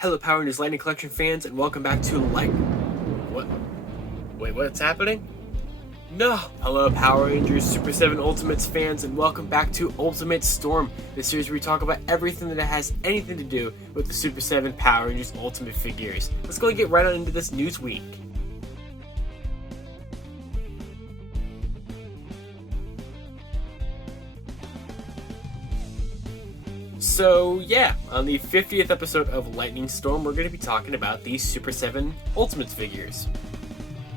Hello, Power Rangers Lightning Collection fans, and welcome back to What? Wait, what's happening? No! Hello, Power Rangers Super 7 Ultimates fans, and welcome back to Ultimate Storm, the series where we talk about everything that has anything to do with the Super 7 Power Rangers Ultimate figures. Let's go and get right on into this news week. So yeah, on the 50th episode of Lightning Storm, we're going to be talking about the Super 7 Ultimates figures.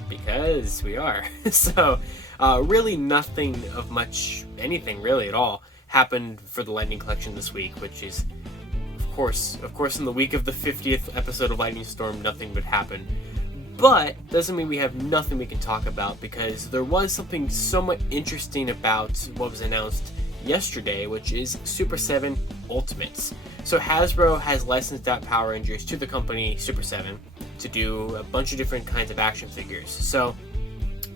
Because we are. So, really nothing of much, anything really at all, happened for the Lightning Collection this week, which is, of course, in the week of the 50th episode of Lightning Storm, nothing would happen. But, doesn't mean we have nothing we can talk about, because there was something somewhat interesting about what was announced yesterday, which is Super 7 Ultimates. So Hasbro has licensed out Power Rangers to the company Super 7 to do a bunch of different kinds of action figures. So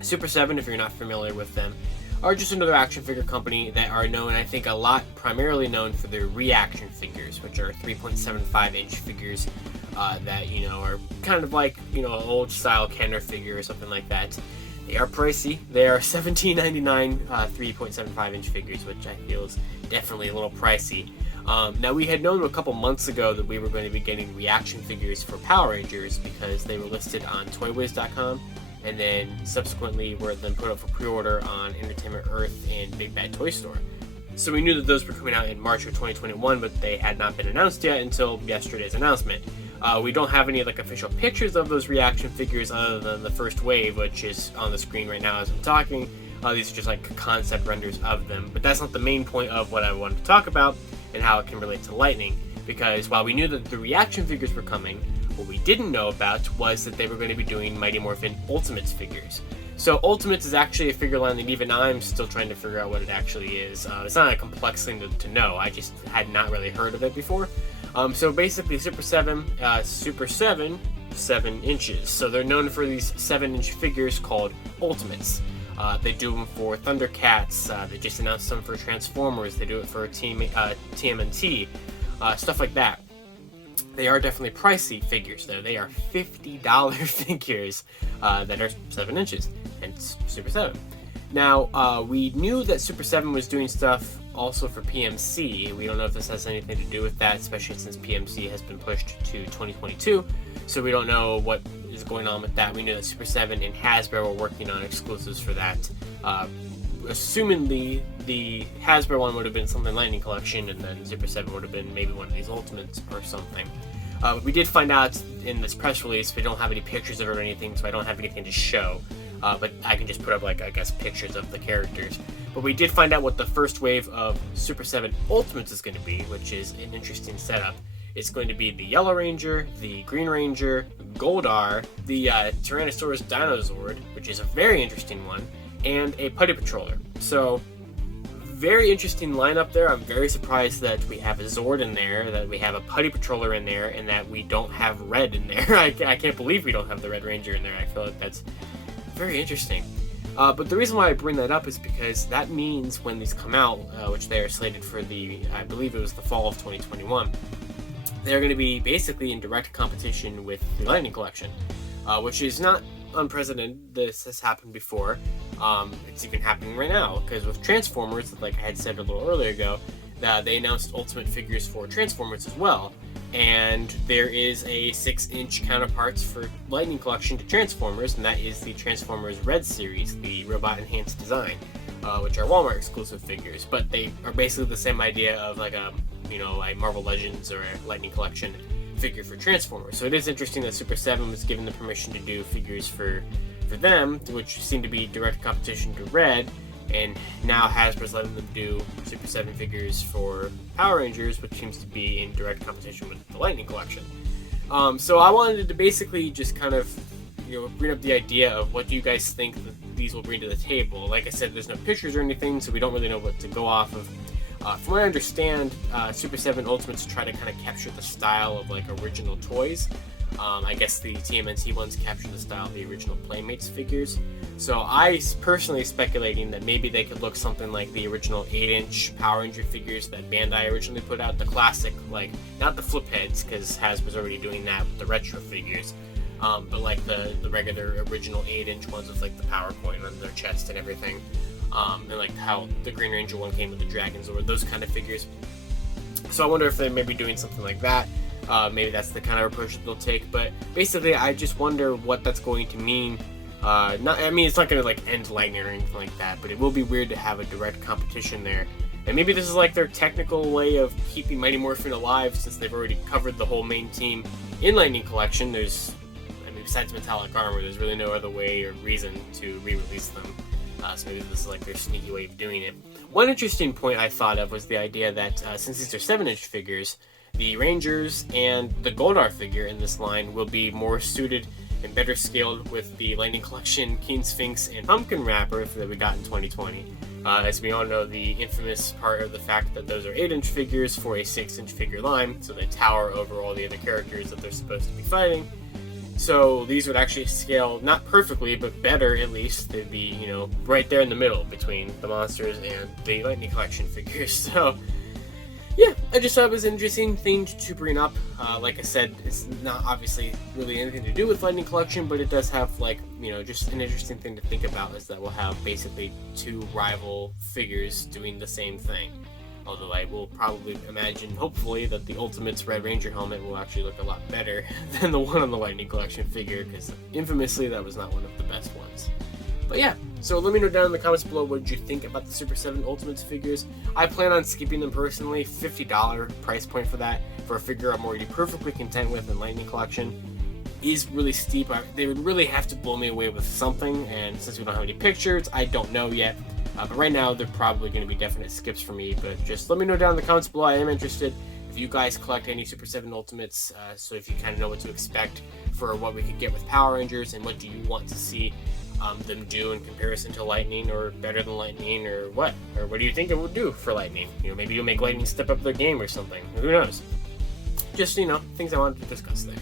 Super 7, if you're not familiar with them, are just another action figure company that are known, I think, a lot primarily known for their reaction figures, which are 3.75 inch figures that, are kind of like, an old style Kenner figure or something like that. They are pricey. They are $17.99 3.75 inch figures, which I feel is definitely a little pricey. Now, we had known a couple months ago that we were going to be getting reaction figures for Power Rangers because they were listed on ToyWiz.com, and then subsequently were then put up for pre-order on Entertainment Earth and Big Bad Toy Store. So we knew that those were coming out in March of 2021, but they had not been announced yet until yesterday's announcement. We don't have any official pictures of those reaction figures other than the first wave, which is on the screen right now as I'm talking. These are just concept renders of them, but that's not the main point of what I wanted to talk about and how it can relate to Lightning, because while we knew that the reaction figures were coming, what we didn't know about was that they were going to be doing Mighty Morphin Ultimates figures. So Ultimates is actually a figure line that even I'm still trying to figure out what it actually is. It's not a complex thing to know, I just had not really heard of it before. So basically Super 7, 7 inches. So they're known for these 7-inch figures called Ultimates. They do them for Thundercats, they just announced some for Transformers, they do it for TMNT, stuff like that. They are definitely pricey figures though. They are $50 figures that are 7 inches, hence Super 7. Now, we knew that Super 7 was doing stuff also for PMC. We don't know if this has anything to do with that, especially since PMC has been pushed to 2022, so we don't know what is going on with that. We know that Super 7 and Hasbro are working on exclusives for that. Assuming the Hasbro one would have been something Lightning Collection, and then Super 7 would have been maybe one of these Ultimates or something. We did find out in this press release, we don't have any pictures of it or anything, so I don't have anything to show. But I can just put up, pictures of the characters. But we did find out what the first wave of Super 7 Ultimates is going to be, which is an interesting setup. It's going to be the Yellow Ranger, the Green Ranger, Goldar, the Tyrannosaurus Dinosaur, which is a very interesting one, and a Putty Patroller. So, very interesting lineup there. I'm very surprised that we have a Zord in there, that we have a Putty Patroller in there, and that we don't have Red in there. I can't believe we don't have the Red Ranger in there. I feel like that's very interesting. But the reason why I bring that up is because that means when these come out, which they are slated for I believe it was the fall of 2021, they're going to be basically in direct competition with the Lightning Collection, which is not unprecedented. This has happened before. It's even happening right now, because with Transformers, like I had said a little earlier ago, they announced Ultimate figures for Transformers as well. And there is a 6-inch counterparts for Lightning Collection to Transformers, and that is the Transformers Red series, the robot enhanced design, which are Walmart exclusive figures. But they are basically the same idea of a Marvel Legends or a Lightning Collection figure for Transformers. So it is interesting that Super 7 was given the permission to do figures for them, which seem to be direct competition to Red. And now Hasbro's letting them do Super 7 figures for Power Rangers, which seems to be in direct competition with the Lightning Collection. So I wanted to basically just kind of, bring up the idea of what do you guys think that these will bring to the table. Like I said, there's no pictures or anything, so we don't really know what to go off of. From what I understand, Super 7 Ultimates try to kind of capture the style of like original toys. I guess the TMNT ones capture the style of the original Playmates figures. So I personally speculating that maybe they could look something like the original 8-inch Power Ranger figures that Bandai originally put out, the classic, like not the flip heads because Hasbro's already doing that with the retro figures, but like the regular original 8-inch ones with like the power coin on their chest and everything, and like how the Green Ranger one came with the dragons or those kind of figures. So I wonder if they may be doing something like that. Maybe that's the kind of approach that they'll take, but basically I just wonder what that's going to mean. I mean, it's not going to like end Lightning or anything like that, but it will be weird to have a direct competition there. And maybe this is like their technical way of keeping Mighty Morphin alive, since they've already covered the whole main team in Lightning Collection. Besides metallic armor, there's really no other way or reason to re-release them. So maybe this is like their sneaky way of doing it. One interesting point I thought of was the idea that since these are 7-inch figures, the Rangers and the Goldar figure in this line will be more suited and better scaled with the Lightning Collection King Sphinx and Pumpkin Wrapper that we got in 2020. As we all know, the infamous part of the fact that those are 8-inch figures for a 6-inch figure line, so they tower over all the other characters that they're supposed to be fighting. So these would actually scale, not perfectly, but better at least. They'd be, right there in the middle between the monsters and the Lightning Collection figures. So yeah, I just thought it was an interesting thing to bring up. Like I said, it's not obviously really anything to do with Lightning Collection, but it does have just an interesting thing to think about, is that we'll have basically two rival figures doing the same thing. Although I will probably imagine, hopefully, that the Ultimates Red Ranger helmet will actually look a lot better than the one on the Lightning Collection figure, because infamously that was not one of the best ones. But yeah, so let me know down in the comments below what did you think about the Super 7 Ultimates figures. I plan on skipping them personally. $50 price point for that, for a figure I'm already perfectly content with in Lightning Collection, is really steep. They would really have to blow me away with something, and since we don't have any pictures, I don't know yet. But right now, they're probably going to be definite skips for me. But just let me know down in the comments below. I am interested if you guys collect any Super 7 Ultimates, so if you kind of know what to expect for what we could get with Power Rangers, and what do you want to see them do in comparison to Lightning, or better than Lightning, or what do you think it would do for Lightning? Maybe you'll make Lightning step up their game or something. Who knows? Just things I wanted to discuss there.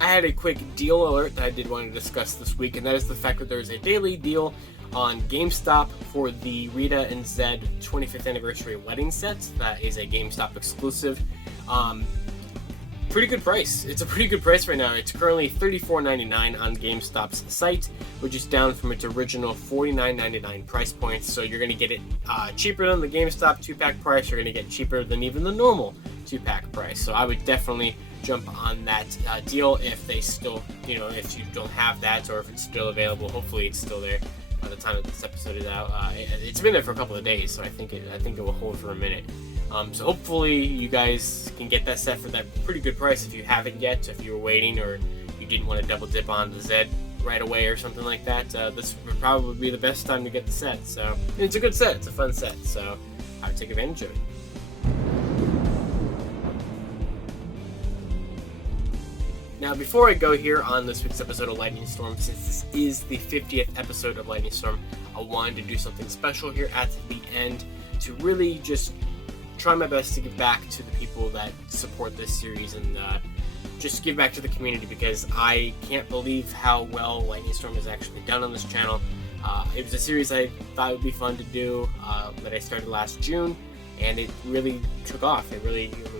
I had a quick deal alert that I did want to discuss this week, and that is the fact that there is a daily deal on GameStop for the Rita and Zedd 25th anniversary wedding set. That is a GameStop exclusive. Pretty good price. It's a pretty good price right now. It's currently $34.99 on GameStop's site, which is down from its original $49.99 price point. So you're going to get it cheaper than the GameStop 2-pack price. You're going to get cheaper than even the normal 2-pack price. So I would definitely jump on that deal if they still, if you don't have that, or if it's still available. Hopefully it's still there by the time that this episode is out. It's been there for a couple of days, so I think it will hold for a minute. So hopefully you guys can get that set for that pretty good price if you haven't yet. If you were waiting, or you didn't want to double dip on the Zedd right away or something like that, this would probably be the best time to get the set. So it's a good set. It's a fun set. So I would take advantage of it. Now, before I go here on this week's episode of Lightning Storm, since this is the 50th episode of Lightning Storm, I wanted to do something special here at the end to really just try my best to give back to the people that support this series, and just give back to the community, because I can't believe how well Lightning Storm has actually done on this channel. It was a series I thought would be fun to do, that I started last June, and it really took off.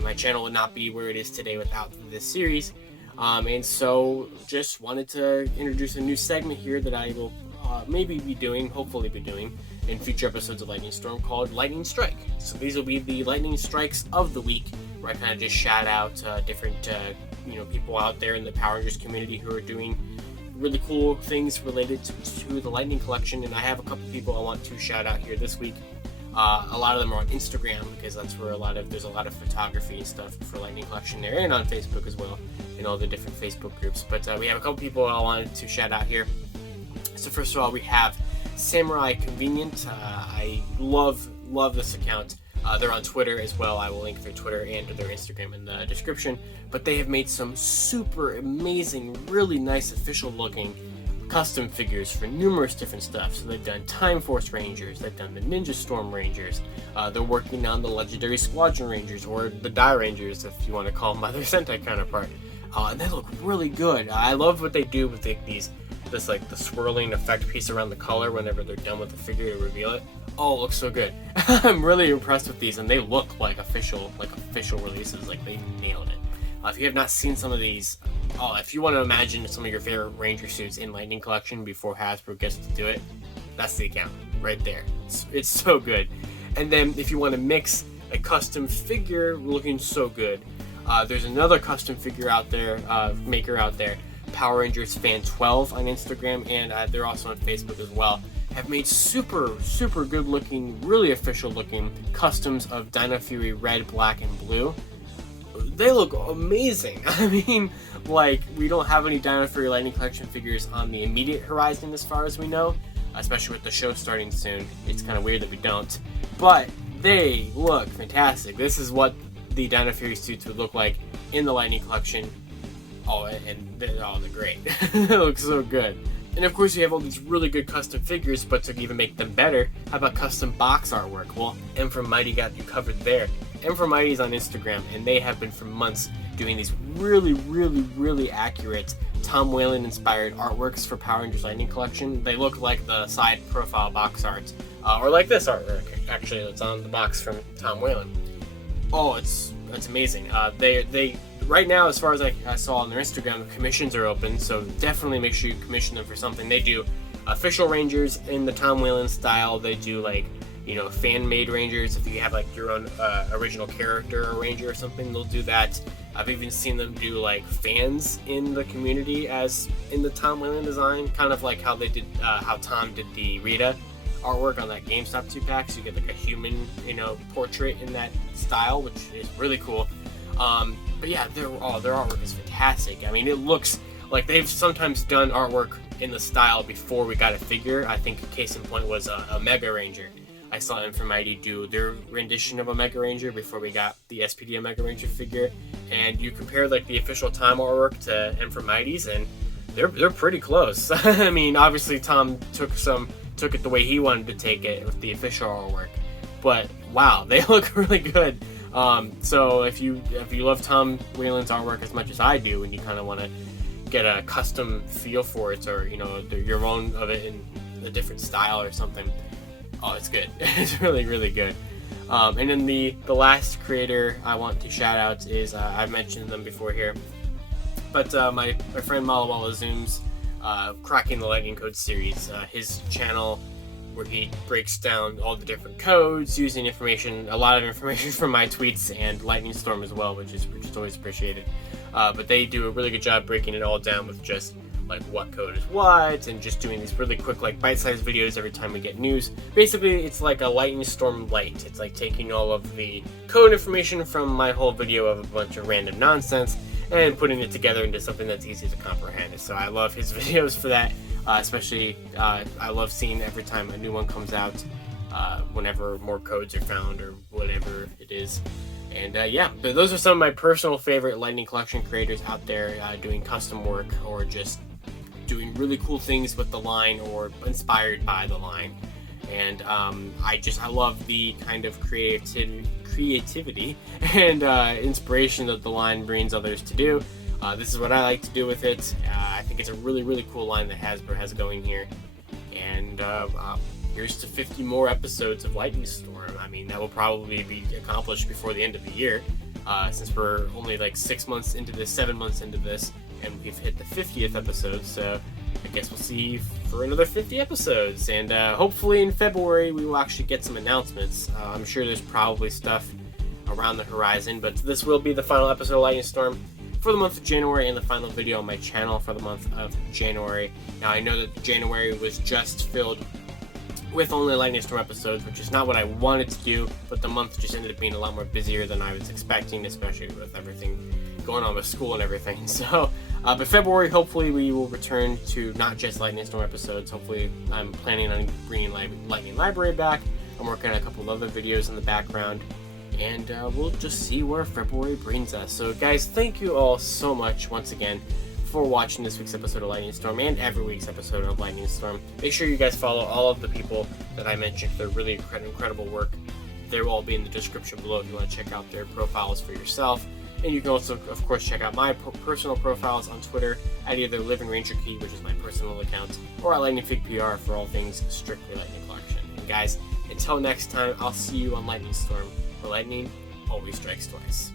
My channel would not be where it is today without this series. And so just wanted to introduce a new segment here that I will hopefully be doing in future episodes of Lightning Storm, called Lightning Strike. So these will be the Lightning Strikes of the week, where I kind of just shout out different people out there in the Power Rangers community who are doing really cool things related to the Lightning Collection. And I have a couple people I want to shout out here this week. A lot of them are on Instagram, because that's where there's a lot of photography and stuff for Lightning Collection there, and on Facebook as well, in all the different Facebook groups. But we have a couple people I wanted to shout out here. So first of all, we have Samurai Convenient. I love this account. They're on Twitter as well. I will link their Twitter and their Instagram in the description. But they have made some super amazing, really nice official looking custom figures for numerous different stuff. So they've done Time Force Rangers, they've done the Ninja Storm Rangers, they're working on the Legendary Squadron Rangers, or the Die Rangers if you want to call them by their Sentai counterpart. And they look really good. I love what they do with this like the swirling effect piece around the color whenever they're done with the figure to reveal it. Oh, it looks so good. I'm really impressed with these, and they look like official releases. Like, they nailed it. If you have not seen some of these, if you want to imagine some of your favorite Ranger suits in Lightning Collection before Hasbro gets to do it, that's the account right there. It's so good. And then if you want to mix a custom figure looking so good, there's another custom figure out there, maker out there, Power Rangers Fan 12 on Instagram, and they're also on Facebook as well. Have made super good looking, really official looking customs of Dino Fury Red, Black, and Blue. They look amazing. I mean, like, we don't have any Dino Fury Lightning Collection figures on the immediate horizon as far as we know, especially with the show starting soon. It's kind of weird that we don't, but they look fantastic. This is what the Dino Fury suits would look like in the Lightning Collection. They're great. They look so good. And of course you have all these really good custom figures, but to even make them better, how about custom box artwork? Well, M from Mighty got you covered there. M from Mighty is on Instagram, and they have been for months doing these really accurate Tom Whalen inspired artworks for Power Rangers Lightning Collection. They look like the side profile box art, or like this artwork actually that's on the box from Tom Whalen. Oh, it's amazing. They right now, as far as I saw on their Instagram, the commissions are open, so definitely make sure you commission them for something. They do official Rangers in the Tom Whalen style. They do, like, fan-made Rangers. If you have, like, your own original character or Ranger or something, they'll do that. I've even seen them do, like, fans in the community as in the Tom Whalen design, kind of like how they did, how Tom did the Rita artwork on that GameStop 2-pack, so you get, like, a human, portrait in that style, which is really cool. But yeah, their artwork is fantastic. I mean, it looks like they've sometimes done artwork in the style before we got a figure. I think a case in point was a Mega Ranger. I saw M from Mighty do their rendition of a Mega Ranger before we got the SPD Mega Ranger figure, and you compare like the official Tom artwork to M from Mighty's, and they're pretty close. I mean, obviously Tom took it the way he wanted to take it with the official artwork, but wow, they look really good. So if you love Tom Whalen's artwork as much as I do, and you kind of want to get a custom feel for it, or your own of it in a different style or something, oh, it's good. It's really good. And then the last creator I want to shout out is I've mentioned them before here, but my friend MallaWallaZoom's Cracking the Lightning Code series, his channel, where he breaks down all the different codes using a lot of information from my tweets and Lightning Storm as well, which is always appreciated. But they do a really good job breaking it all down with just like what code is what, and just doing these really quick, like, bite-sized videos every time we get news. Basically, it's like a Lightning Storm light. It's like taking all of the code information from my whole video of a bunch of random nonsense and putting it together into something that's easy to comprehend. So I love his videos for that. Especially, I love seeing every time a new one comes out, whenever more codes are found or whatever it is. And yeah, those are some of my personal favorite Lightning Collection creators out there doing custom work or just doing really cool things with the line or inspired by the line. And I love the kind of creativity and inspiration that the line brings others to do. This is what I like to do with it. I think it's a really cool line that Hasbro has going here. And here's to 50 more episodes of Lightning Storm. I mean, that will probably be accomplished before the end of the year, since we're only like 7 months into this, and we've hit the 50th episode, so I guess we'll see for another 50 episodes. And hopefully in February we will actually get some announcements. I'm sure there's probably stuff around the horizon, but this will be the final episode of Lightning Storm for the month of January, and the final video on my channel for the month of January. Now, I know that January was just filled with only Lightning Storm episodes, which is not what I wanted to do, but the month just ended up being a lot more busier than I was expecting, especially with everything going on with school and everything. So, but February, hopefully we will return to not just Lightning Storm episodes. Hopefully, I'm planning on bringing Lightning Library back. I'm working on a couple of other videos in the background, and we'll just see where February brings us. So guys, thank you all so much once again for watching this week's episode of Lightning Storm and every week's episode of Lightning Storm. Make sure you guys follow all of the people that I mentioned. They're really incredible work. They will all be in the description below if you want to check out their profiles for yourself. And you can also, of course, check out my personal profiles on Twitter at either Living Ranger Key, which is my personal account, or at Lightning Fig PR for all things strictly Lightning Collection. And guys, until next time, I'll see you on Lightning Storm, where lightning always strikes twice.